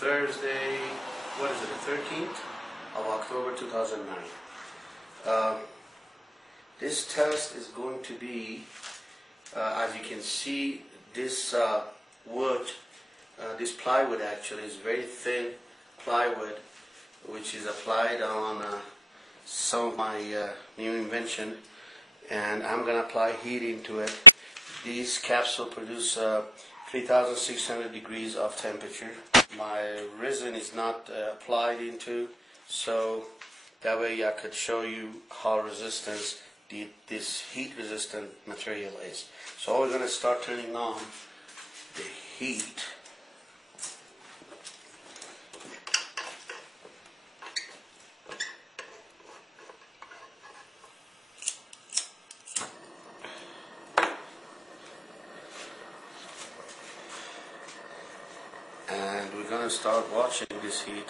Thursday, what is it, the 13th of October 2009. This test is going to be, as you can see, this wood, this plywood actually is very thin plywood, which is applied on some of my new invention, and I'm going to apply heat into it. These capsules produce 3,600 degrees of temperature. My resin is not applied into, so that way I could show you how resistant this heat resistant material is. So we're going to start turning on the heat. And we're going to start watching this heat.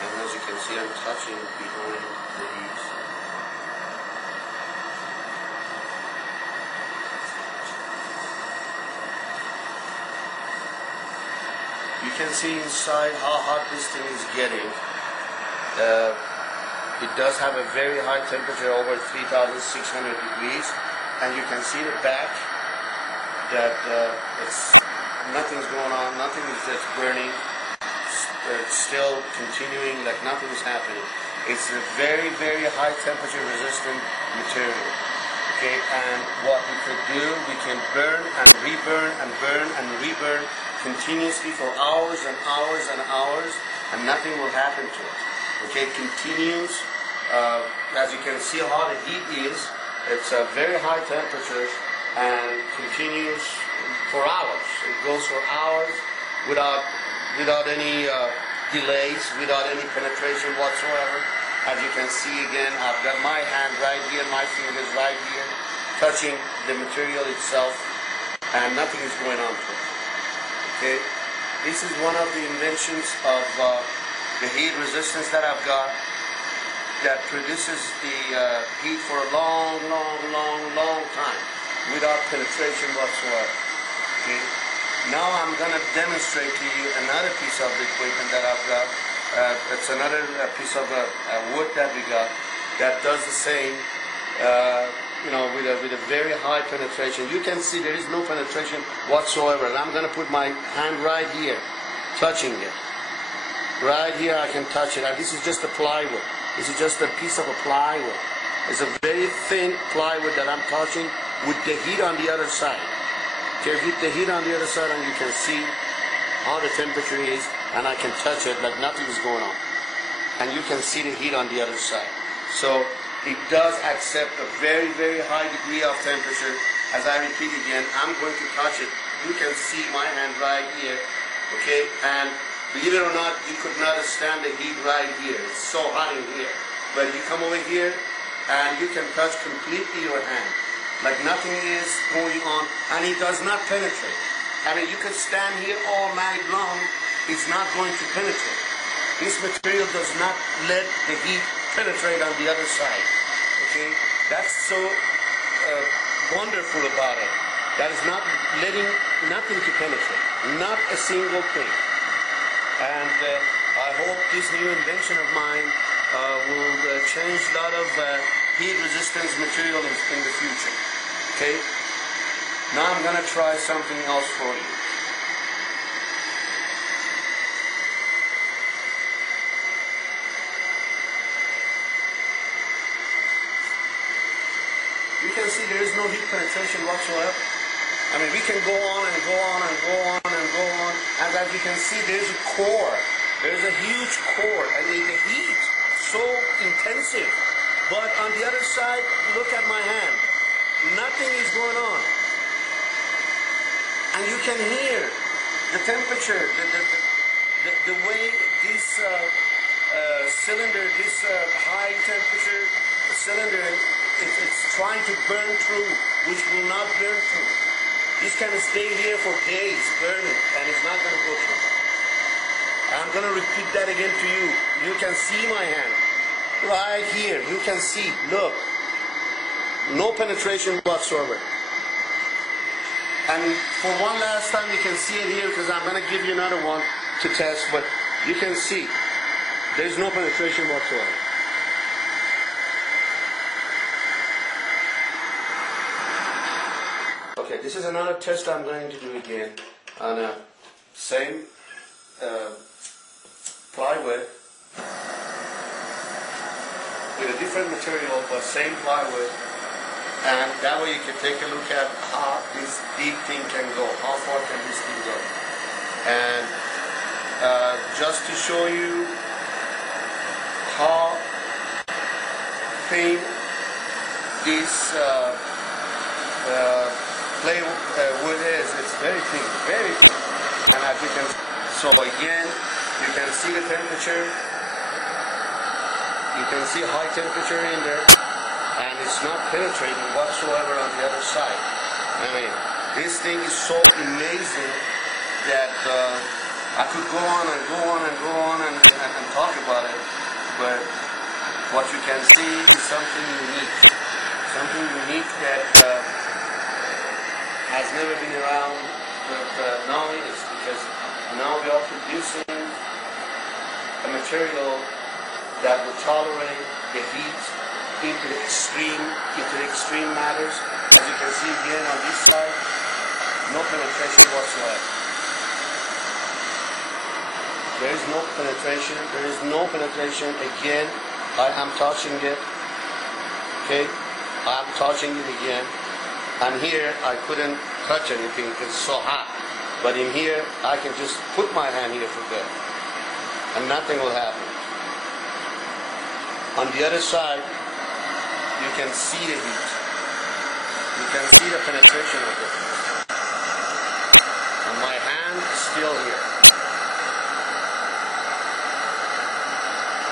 And as you can see, I'm touching behind the heat. You can see inside how hot this thing is getting. It does have a very high temperature, over 3,600 degrees, and you can see the back that nothing's going on, nothing is just burning. It's still continuing like nothing's happening. It's a very, very high temperature resistant material. Okay, and what we could do, we can burn and reburn and burn and reburn continuously for hours and hours and hours, and nothing will happen to it. Okay, it continues, as you can see how the heat is, it's a very high temperature and continues for hours. It goes for hours without any delays, without any penetration whatsoever. As you can see again, I've got my hand right here, my fingers right here, touching the material itself, and nothing is going on to it. Okay, this is one of the inventions of the heat resistance that I've got, that produces the heat for a long time without penetration whatsoever. Okay. Now I'm going to demonstrate to you another piece of the equipment that I've got. It's another piece of wood that we got that does the same, with a very high penetration. You can see there is no penetration whatsoever. And I'm going to put my hand right here, touching it. Right here I can touch it, and this is just a plywood. This is just a piece of a plywood. It's a very thin plywood that I'm touching with the heat on the other side. Okay, with the heat on the other side, and you can see how the temperature is, and I can touch it like nothing is going on. And you can see the heat on the other side. So it does accept a very, very high degree of temperature. As I repeat again, I'm going to touch it. You can see my hand right here, okay? And believe it or not, you could not stand the heat right here. It's so hot in here. But you come over here and you can touch completely your hand, like nothing is going on, and it does not penetrate. I mean, you could stand here all night long, it's not going to penetrate. This material does not let the heat penetrate on the other side. Okay? That's so wonderful about it. That is not letting nothing to penetrate. Not a single thing. And I hope this new invention of mine will change a lot of heat resistance material in the future. Okay? Now I'm going to try something else for you. You can see there is no heat penetration whatsoever. I mean, we can go on and go on and go on and go on. And as you can see, there's a core. There's a huge core. And the heat, so intensive. But on the other side, look at my hand. Nothing is going on. And you can hear the temperature, the way this cylinder, this high temperature cylinder, it's trying to burn through, which will not burn through. This can stay here for days burning, and it's not going to go through. I'm going to repeat that again to you. You can see my hand. right here, you can see, look, no penetration whatsoever. And for one last time, you can see it here because I'm going to give you another one to test, but you can see there's no penetration whatsoever. Okay, this is another test I'm going to do again on a same plywood with a different material but same plywood, and that way you can take a look at how this deep thing can go, how far can this thing go. And just to show you how thin this wood is, it's very thin, very thin. And as you can, so again, you can see the temperature. You can see high temperature in there, and it's not penetrating whatsoever on the other side. I mean, this thing is so amazing that I could go on and go on and go on and talk about it, but what you can see is something unique that has never been around, but now it is, because now we are producing a material that will tolerate the heat into the extreme matters. As you can see again on this side, no penetration whatsoever. There is no penetration. There is no penetration. Again, I am touching it. Okay, I am touching it again. And here I couldn't touch anything because it's so hot. But in here, I can just put my hand here for good, and nothing will happen. On the other side, you can see the heat. You can see the penetration of it. And my hand is still here.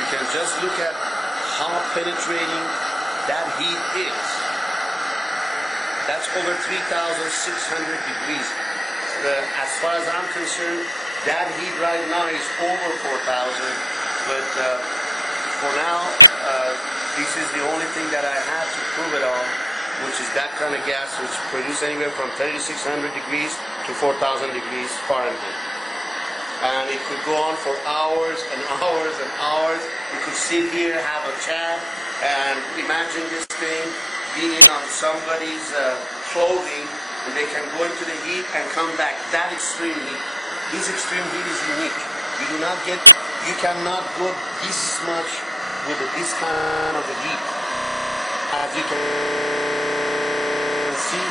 You can just look at how penetrating that heat is. That's over 3,600 degrees. As far as I'm concerned, that heat right now is over 4,000. But for now, this is the only thing that I have to prove it on, which is that kind of gas, which produces anywhere from 3,600 degrees to 4,000 degrees Fahrenheit. And it could go on for hours and hours and hours. You could sit here, have a chat, and imagine this thing being on somebody's clothing, and they can go into the heat and come back. That extreme heat. This extreme heat is unique. You cannot go this much with this kind of a heat. As you can see,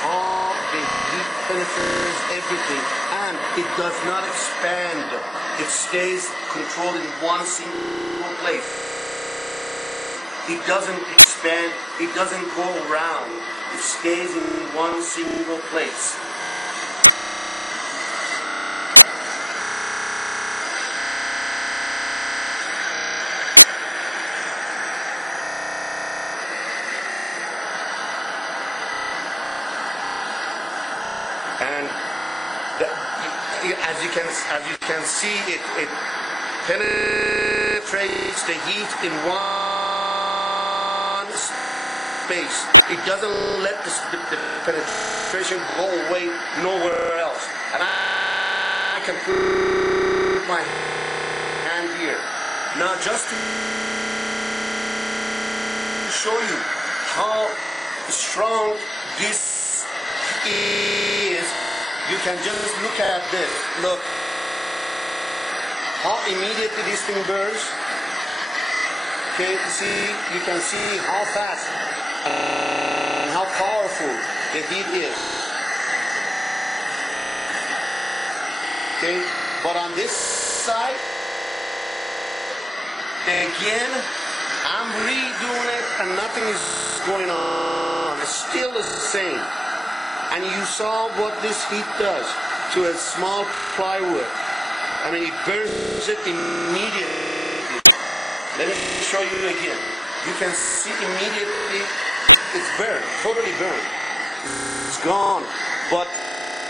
how the heat penetrates everything, and it does not expand. It stays controlled in one single place. It doesn't expand, it doesn't go around, it stays in one single place. And as you can see, it penetrates the heat in one space. It doesn't let the penetration go away nowhere else. And I can put my hand here. Now, just to show you how strong this is, you can just look at this. Look how immediately this thing burns. Okay, you can see how fast and how powerful the heat is. Okay, but on this side, again, I'm redoing it and nothing is going on. It's still the same. And you saw what this heat does to a small plywood. I mean, it burns it immediately. Let me show you again. You can see immediately it's burned, totally burned. It's gone, but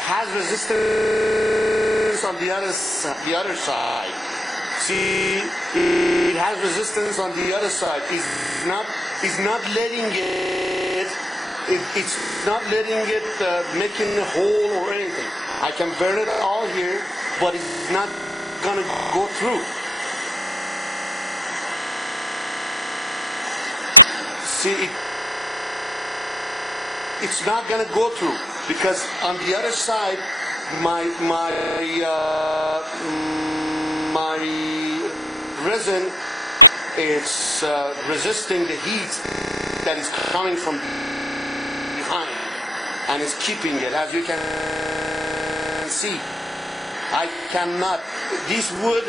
has resistance on the other side. See, it has resistance on the other side. It's not letting it. It's not letting it making a hole or anything. I can burn it all here, but it's not gonna go through. See, it's not gonna go through because on the other side, my resin is resisting the heat that is coming from behind, and is keeping it. As you can see, I cannot. This wood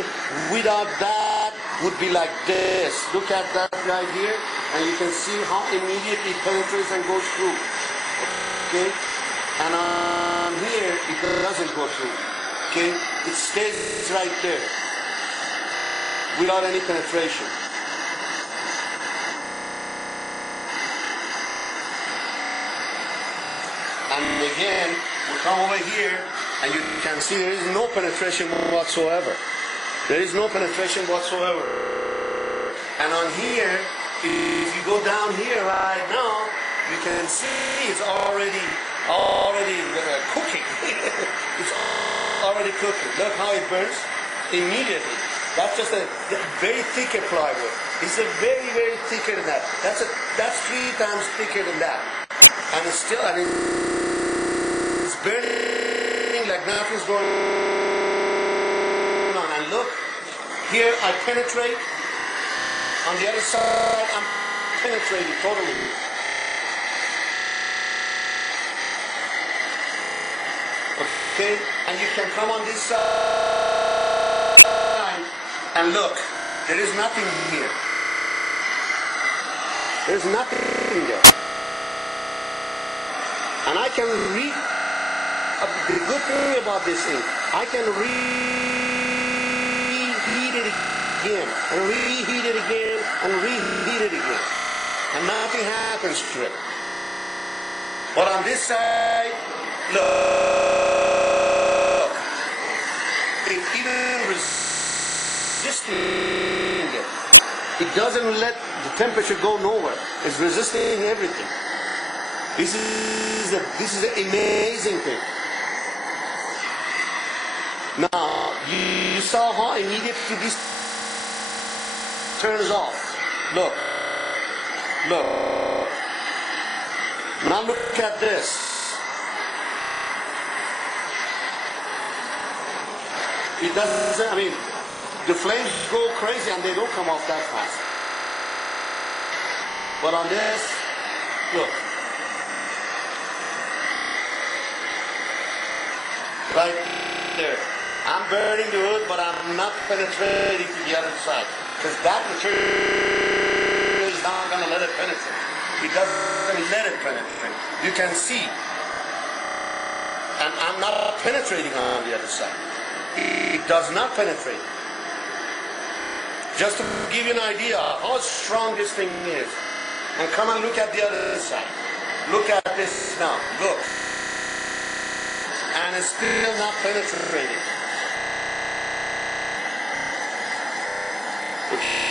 without that would be like this. Look at that right here, and you can see how immediately it penetrates and goes through. Okay, and on here it doesn't go through. Okay, it stays right there without any penetration. And again, we come over here, and you can see there is no penetration whatsoever. There is no penetration whatsoever. And on here, if you go down here right now, you can see it's already cooking. It's already cooking. Look how it burns immediately. That's just a very thick plywood. It's a very, very thicker than that. That's 3 times thicker than that. And it's still, I mean, it's burning like nothing's going on. And look, here I penetrate. On the other side, I'm penetrating totally. Okay, and you can come on this side and look, there is nothing here. There's nothing there. And I can reheat. The good thing about this thing, I can reheat it again, and reheat it again, and reheat it again. And nothing happens to it. But on this side, look, it's even resisting it. It doesn't let the temperature go nowhere. It's resisting everything. This is an amazing thing. Now, you saw how immediately this turns off. Look. Look. Now look at this. It doesn't, I mean, the flames go crazy and they don't come off that fast. But on this, look. Right there. I'm burning the wood, but I'm not penetrating to the other side. Because that material is not going to let it penetrate. It doesn't let it penetrate. You can see. And I'm not penetrating on the other side. It does not penetrate. Just to give you an idea of how strong this thing is. And come and look at the other side. Look at this now. Look. And it's still not penetrating.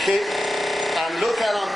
Okay, and look at on